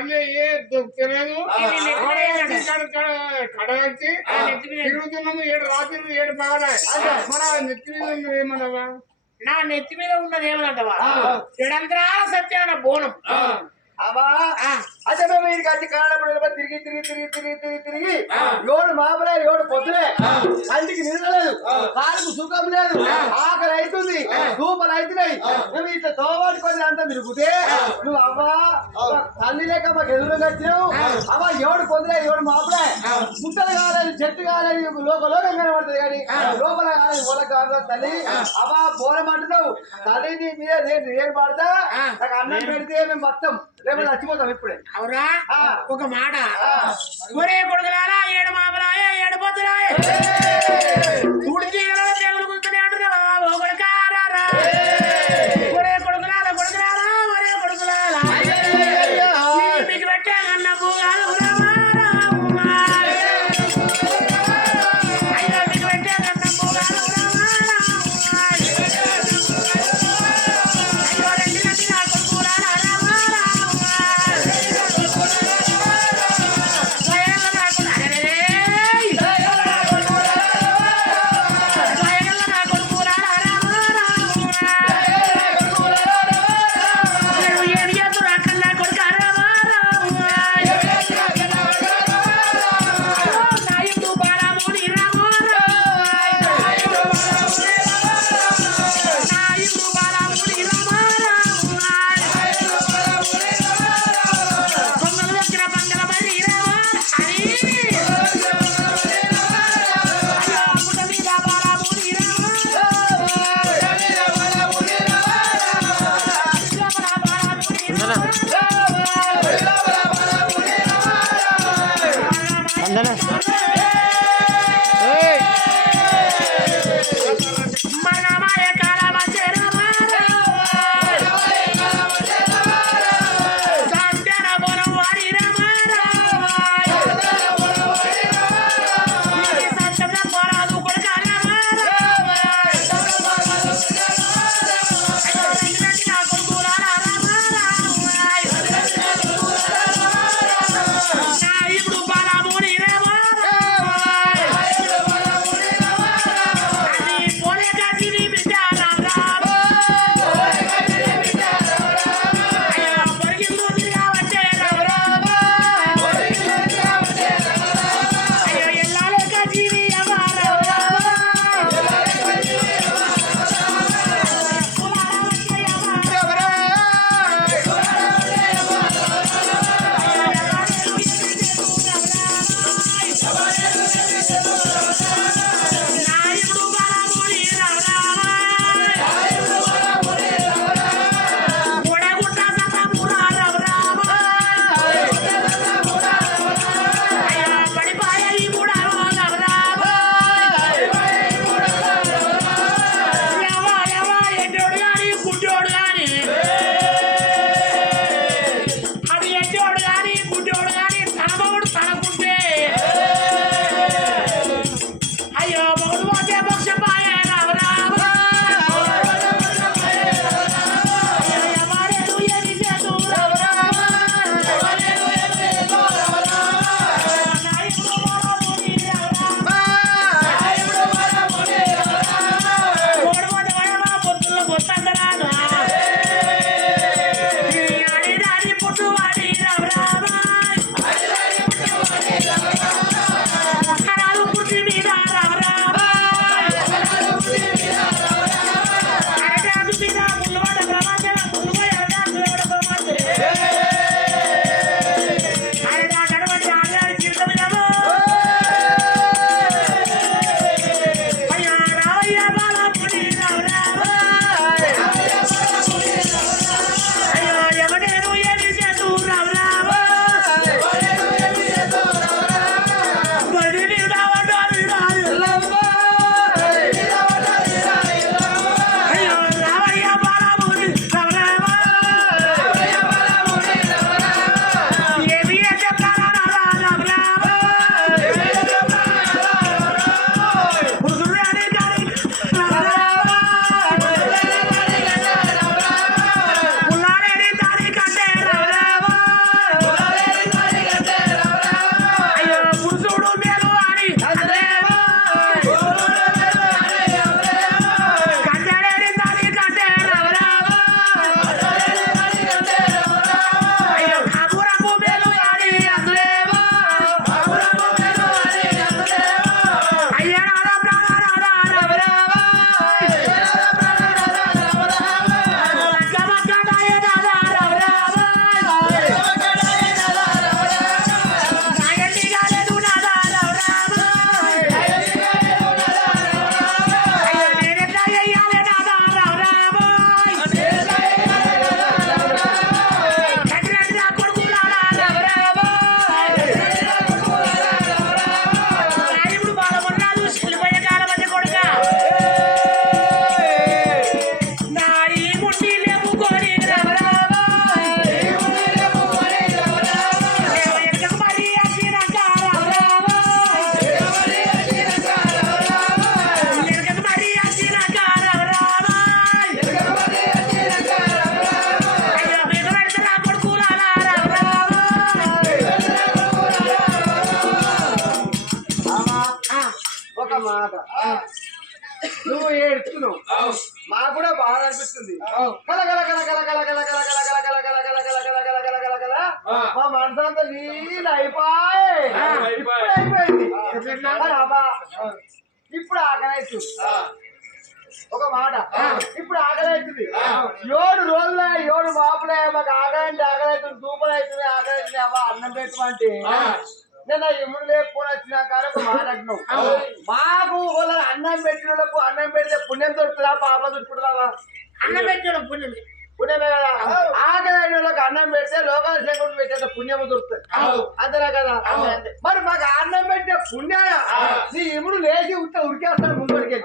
పని ఏ దొరుకుతలేదు కడగచ్చి తిరుగుతున్నాము 7 రాత్రులు 7 పగలే మన నెత్తి మీద ఉన్నది ఏమన్నావా నా నెత్తి మీద ఉన్నది ఏమనంటవా చెడంతరాల సత్యాన బోనం అదే మీరు కట్టి కానప్పుడు తిరిగి తిరిగి తిరిగి తిరిగి తిరిగి తిరిగి 7 మాపలే 7 పొద్దులే కంటికి నిద్రలేదు కాలుకు సుఖం లేదు ఆకలి అవుతుంది దూపలు అవుతున్నాయి నువ్వు ఇట్లా తోవాడుకొని అంతా తిరుగుతే నువ్వు అవ్వా తల్లి లేక మాకు ఎదురు కట్టినావు అవ్వ 7 పొద్దులే 7 మాపలే గుట్టలు కాలేదు చెట్టు కాలేదు లోపల కనబడుతుంది కానీ లోపల కాలేదు మూల కాదు తల్లి అవ్వ బోరం అంటున్నావు తల్లి నీ మీద నేను పడతా నాకు అన్నం పెడితే మేము మొత్తం రేపు చచ్చిపోతాం ఇప్పుడే అవురా ఒక మాట ఒరే కొడుకులారా 7 మాపలాయ 7 పొద్దులాయ దేవుడుకుంటూనే అంటున్నావా ఓ కొడుకారా ఒరే కొడుకులారా కొడుకులారా ఒరే కొడుకులారా మీకు పెట్టే అన్నకు కాదు అయ్యో మీకు పెట్టే అన్నకు కాదు ఒక మాట నువ్వు ఏడుస్తున్నావు మాకు కూడా బాధ అనిపిస్తుంది కల కల కల కల కల కల కల కల కల కల కల కల కల కల కల కల కల కల మా మనసంతా నీళ్ళు అయిపోయింది ఇప్పుడు ఆకలి అవుతుంది ఒక మాట ఇప్పుడు ఆకలి అవుతుంది 7 రోజుల 7 మాపులే మాకు ఆకలి అంటే ఆకలి అవుతుంది దూపలు అవుతుంది ఆకలి అవుతుంది అవ్వ అన్నం పెట్టమంటే నేను ఎముడు లేకపోతే వచ్చినా కానీ ఒక మాట అంటున్నావు మాకు వాళ్ళ అన్నం పెట్టిన వాళ్ళకు అన్నం పెడితే పుణ్యం దొరుకుతుందా పాప దొరుకుతుందా అన్నం పెట్టడం పుణ్యమే పుణ్యమే కదా ఆకలి అయిన వాళ్ళకి అన్నం పెడితే లోకాల సేకరణ పెట్టే పుణ్యము దొరుకుతుంది అంతేనా కదా మరి మాకు అన్నం పెట్టే పుణ్యాన నీ ఎముడు లేచి ఉంటే ఉరికేస్తాడు ముందుకి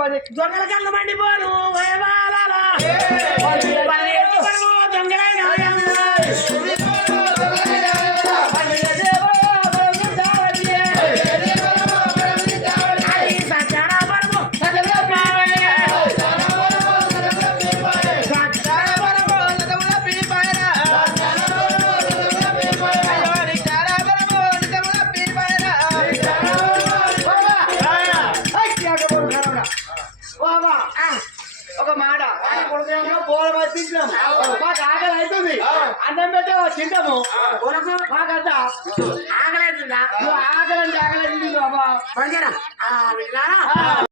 మరి దొంగల కళ్ళు మండిపోను దొంగలైన ఒక మాట బోల తింటాము మాకు ఆకలి అవుతుంది అన్నం పెట్టే తింటాము మాకంతా ఆకలి అవుతుందా ఆకలి అంటే ఆకలి అవుతుంది బాబా